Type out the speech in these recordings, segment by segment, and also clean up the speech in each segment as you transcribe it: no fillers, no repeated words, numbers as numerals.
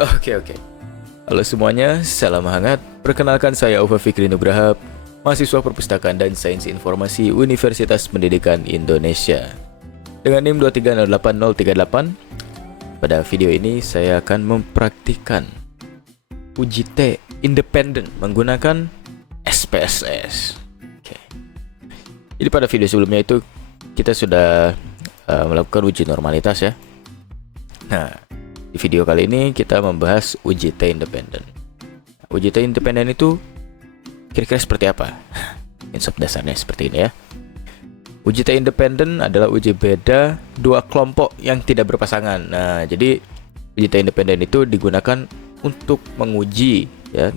Oke. Halo semuanya, salam hangat. Perkenalkan saya Ova Fikri Nugraha, mahasiswa Perpustakaan dan Sains Informasi Universitas Pendidikan Indonesia. Dengan NIM 2308038, pada video ini saya akan mempraktikkan uji T independen menggunakan SPSS. Oke. Jadi pada video sebelumnya itu kita sudah melakukan uji normalitas ya. Nah, di video kali ini kita membahas uji T independen. Uji T independen itu kira-kira seperti apa? Prinsip dasarnya seperti ini ya. Uji T independen adalah uji beda dua kelompok yang tidak berpasangan. Nah, jadi uji T independen itu digunakan untuk menguji ya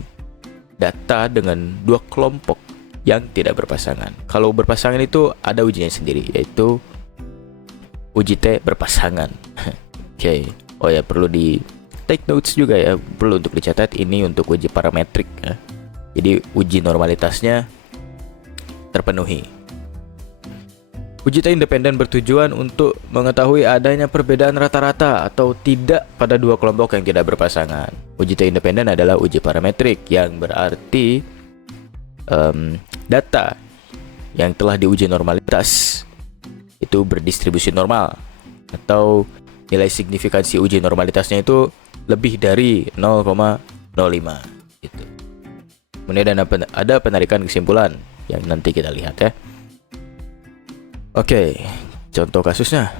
data dengan dua kelompok yang tidak berpasangan. Kalau berpasangan itu ada ujinya sendiri, yaitu uji T berpasangan. Oke. Oh ya, perlu di take notes juga ya, perlu untuk dicatat, ini untuk uji parametrik ya. Jadi uji normalitasnya terpenuhi. Uji T independen bertujuan untuk mengetahui adanya perbedaan rata-rata atau tidak pada dua kelompok yang tidak berpasangan. Uji T independen adalah uji parametrik yang berarti data yang telah diuji normalitas itu berdistribusi normal, atau nilai signifikansi uji normalitasnya itu lebih dari 0,05 gitu. Kemudian ada penarikan kesimpulan yang nanti kita lihat ya. Oke, contoh kasusnya.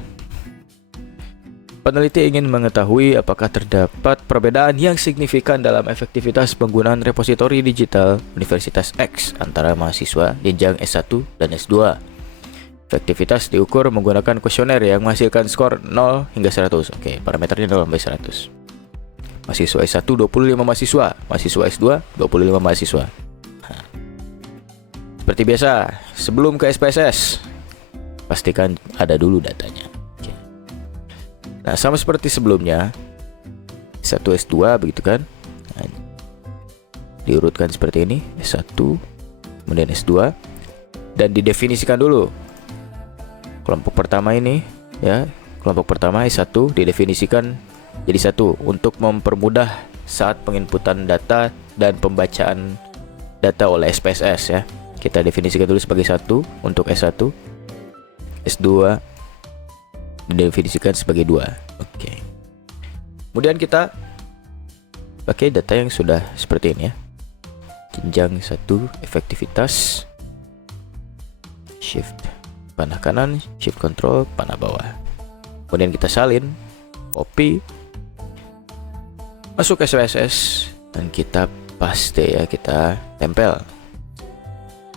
Peneliti ingin mengetahui apakah terdapat perbedaan yang signifikan dalam efektivitas penggunaan repositori digital Universitas X antara mahasiswa jenjang S1 dan S2. Efektivitas diukur menggunakan kuesioner yang menghasilkan skor 0 hingga 100. Oke, parameternya 0 sampai 100. Mahasiswa S1 25 mahasiswa, mahasiswa S2 25 mahasiswa. Nah, seperti biasa, sebelum ke SPSS, pastikan ada dulu datanya. Oke. Nah, sama seperti sebelumnya, S1 S2 begitu kan? Nah, diurutkan seperti ini, S1, kemudian S2, dan didefinisikan dulu. Kelompok pertama ini ya, kelompok pertama S1 didefinisikan jadi 1 untuk mempermudah saat penginputan data dan pembacaan data oleh SPSS ya. Kita definisikan dulu sebagai 1 untuk S1. S2 didefinisikan sebagai 2. Oke. Kemudian kita pakai data yang sudah seperti ini ya. Jenjang 1 efektivitas, shift panah kanan, shift control panah bawah. Kemudian kita salin, copy, masuk ke SPSS, dan kita paste ya, kita tempel.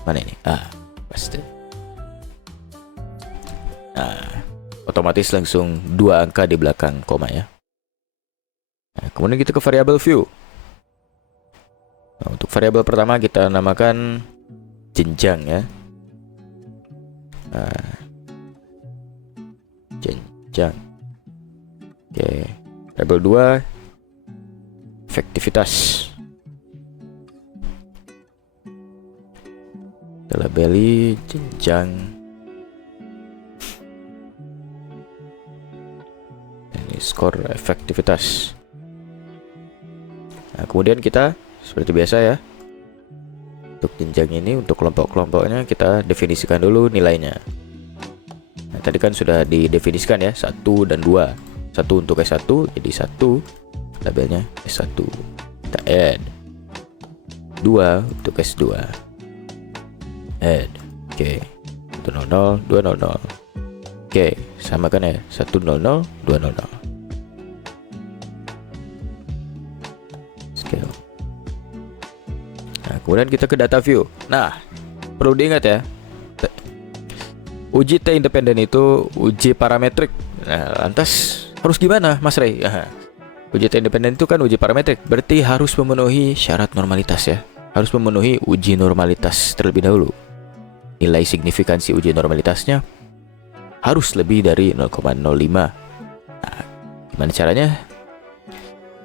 Mana ini? Paste. Nah, otomatis langsung 2 angka di belakang koma ya. Nah, kemudian kita ke variabel view. Nah, untuk variabel pertama kita namakan jenjang ya. Jenjang. Oke, variabel 2 efektivitas. Kita labeli jenjang. Ini skor efektivitas. Nah, kemudian kita seperti biasa ya, untuk jenjang ini, untuk kelompok-kelompoknya kita definisikan dulu nilainya. Nah, tadi kan sudah didefinisikan ya, 1 dan 2. 1 untuk S1 jadi 1, labelnya S1. Kita add. 2 untuk S2. Add. Oke. 100, 200. Oke, samakan ya, 100, 200. Scale. Nah, kemudian kita ke data view. Nah, perlu diingat ya, uji T independen itu uji parametrik. Nah, lantas harus gimana, Mas Rey? Uji T independen itu kan uji parametrik, berarti harus memenuhi syarat normalitas ya. Harus memenuhi uji normalitas terlebih dahulu. Nilai signifikansi uji normalitasnya harus lebih dari 0,05. Nah, gimana caranya?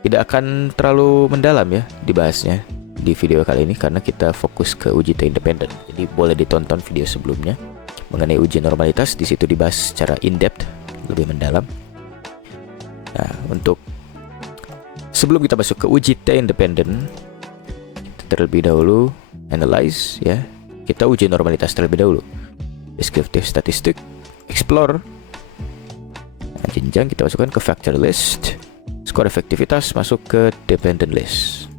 Tidak akan terlalu mendalam ya dibahasnya di video kali ini karena kita fokus ke uji T independen. Jadi boleh ditonton video sebelumnya mengenai uji normalitas, di situ dibahas secara in-depth, lebih mendalam. Nah, untuk sebelum kita masuk ke uji T independen, kita terlebih dahulu analyze ya. Kita uji normalitas terlebih dahulu. Descriptive statistic, explore. Nah, jenjang kita masukkan ke factor list. Skor efektivitas masuk ke dependent list.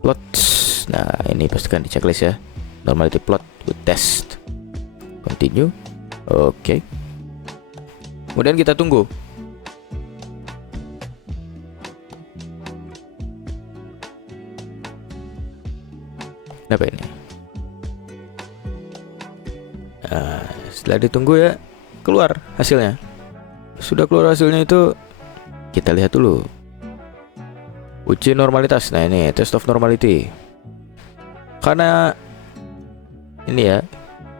Plots. Nah, ini pastikan di checklist ya. Normality plot with test. Continue. Oke. Kemudian kita tunggu. Apa ini? Setelah ditunggu ya, keluar hasilnya. Sudah keluar hasilnya itu, kita lihat dulu. Uji normalitas. Nah ini test of normality. Karena ini ya,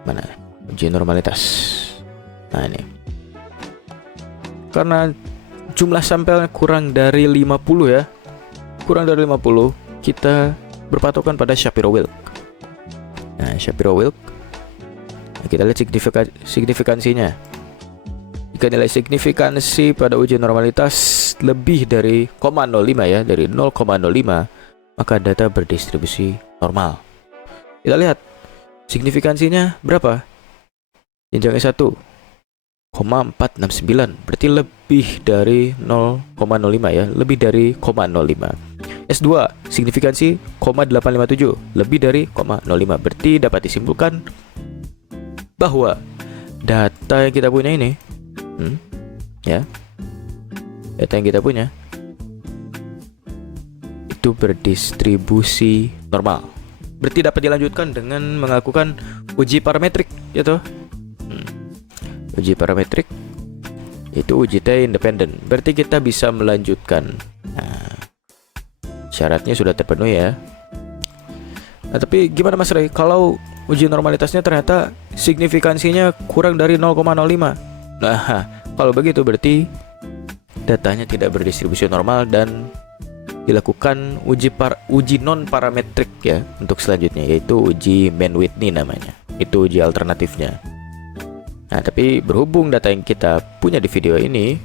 mana uji normalitas. Nah ini, karena jumlah sampelnya kurang dari 50 ya, kurang dari 50, kita berpatokan pada Shapiro-Wilk. Nah Shapiro-Wilk, nah, kita lihat signifikansinya. Jika nilai signifikansi pada uji normalitas lebih dari 0,05 ya, dari 0,05, maka data berdistribusi normal. Kita lihat signifikansinya berapa? Jenjang S1 0,469, berarti lebih dari 0,05 ya, lebih dari 0,05. S2 signifikansi 0,857, lebih dari 0,05, berarti dapat disimpulkan bahwa data yang kita punya ini ya, data yang kita punya itu berdistribusi normal. Berarti dapat dilanjutkan dengan melakukan uji parametrik gitu. Uji parametrik itu uji T independen. Berarti kita bisa melanjutkan. Nah, syaratnya sudah terpenuhi ya. Nah, tapi gimana Mas Ray kalau uji normalitasnya ternyata signifikansinya kurang dari 0,05? Nah, kalau begitu berarti datanya tidak berdistribusi normal dan dilakukan uji non parametrik ya untuk selanjutnya, yaitu uji Mann-Whitney namanya. Itu uji alternatifnya. Nah, tapi berhubung data yang kita punya di video ini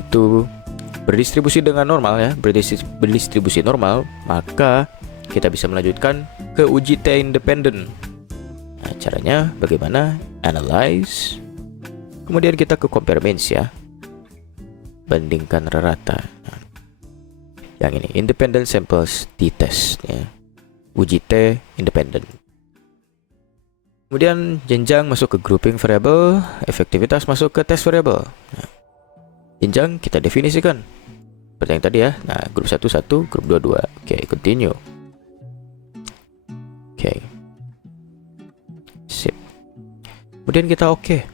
itu berdistribusi dengan normal ya, berdistribusi normal, maka kita bisa melanjutkan ke uji T independen. Nah, caranya bagaimana? Analyze. Kemudian kita ke compare means ya. Bandingkan rata. Nah, yang ini independent samples t-test ya. Uji T independen. Kemudian jenjang masuk ke grouping variable, efektivitas masuk ke test variable. Nah, jenjang kita definisikan seperti yang tadi ya. Nah, grup 1 1, grup 2 2. Oke, continue. Oke. Sip. Kemudian kita oke.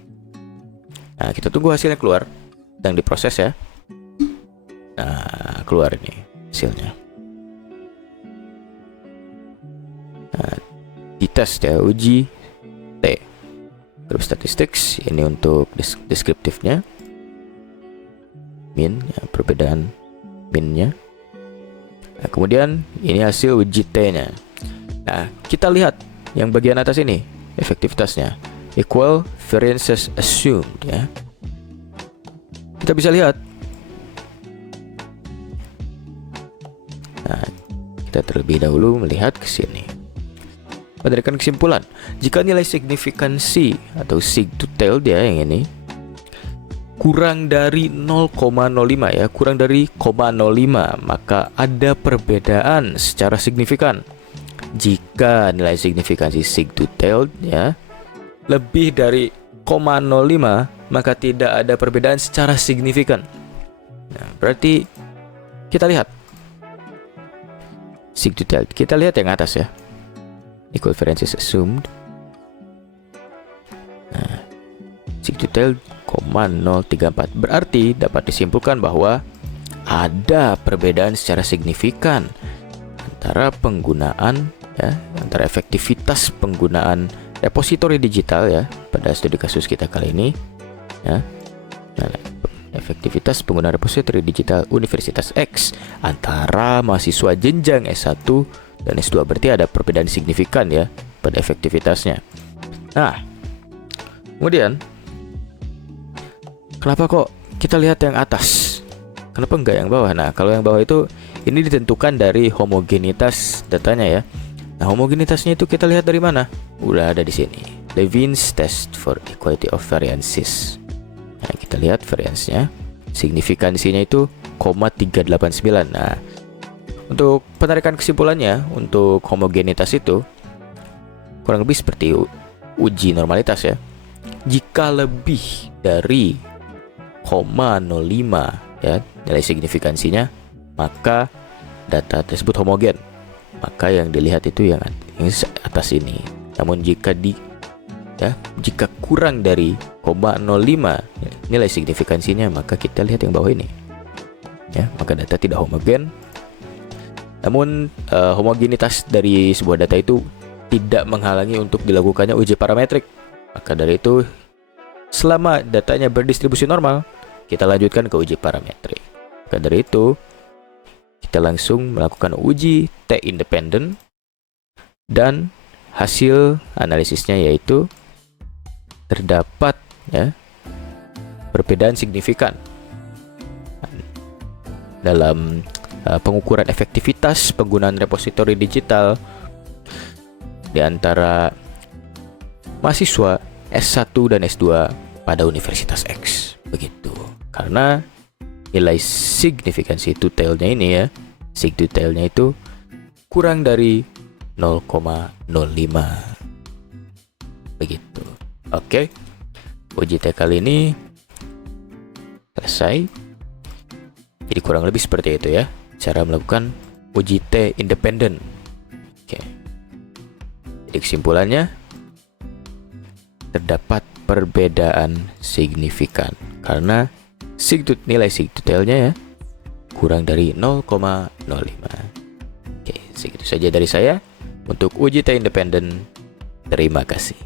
Nah, kita tunggu hasilnya keluar. Sedang diproses ya. Nah, keluar ini hasilnya. Nah, dites ya, uji T. Grup statistics ini untuk deskriptifnya. Min, ya, perbedaan minnya. Nah, kemudian ini hasil uji T-nya. Nah, kita lihat yang bagian atas ini, efektivitasnya. Equal variances assumed ya. Kita bisa lihat. Nah, kita terlebih dahulu melihat ke sini. Berdasarkan kesimpulan, jika nilai signifikansi atau sig-to-tail dia yang ini kurang dari 0,05 ya, kurang dari 0,05, maka ada perbedaan secara signifikan. Jika nilai signifikansi sig-to-tail ya lebih dari 0,05, maka tidak ada perbedaan secara signifikan. Nah, berarti kita lihat sig-to-tail. Kita lihat yang atas ya. Equal variances assumed. Nah, sig-to-tail 0,034. Berarti dapat disimpulkan bahwa ada perbedaan secara signifikan antara penggunaan ya, antara efektivitas penggunaan repositori digital ya pada studi kasus kita kali ini ya. Nah, efektivitas penggunaan repositori digital Universitas X antara mahasiswa jenjang S1 dan S2, berarti ada perbedaan signifikan ya pada efektivitasnya. Nah, kemudian kenapa kok kita lihat yang atas? Kenapa enggak yang bawah? Nah, kalau yang bawah itu ini ditentukan dari homogenitas datanya ya. Nah, homogenitasnya itu kita lihat dari mana? Udah ada di sini. Levin's test for equality of variances. Nah, kita lihat variance-nya. Signifikansinya itu 0,389. Nah, untuk penarikan kesimpulannya untuk homogenitas itu kurang lebih seperti uji normalitas ya. Jika lebih dari 0,05 ya nilai signifikansinya, maka data tersebut homogen. Maka yang dilihat itu yang atas ini. Namun jika jika kurang dari 0,05 nilai signifikansinya, maka kita lihat yang bawah ini. Ya, maka data tidak homogen. Namun homogenitas dari sebuah data itu tidak menghalangi untuk dilakukannya uji parametrik. Maka dari itu, selama datanya berdistribusi normal, kita lanjutkan ke uji parametrik. Maka dari itu, kita langsung melakukan uji T independen dan hasil analisisnya yaitu terdapat ya perbedaan signifikan dalam pengukuran efektivitas penggunaan repositori digital di antara mahasiswa S1 dan S2 pada Universitas X. Begitu. Karena nilai signifikansi two-tailnya ini ya, sig two-tailnya itu kurang dari 0,05. Begitu. Oke. Uji T kali ini selesai. Jadi kurang lebih seperti itu ya cara melakukan uji T independen. Oke. Jadi kesimpulannya terdapat perbedaan signifikan karena nilai sig two-tailnya ya kurang dari 0,05. Oke, segitu saja dari saya untuk uji T independen. Terima kasih.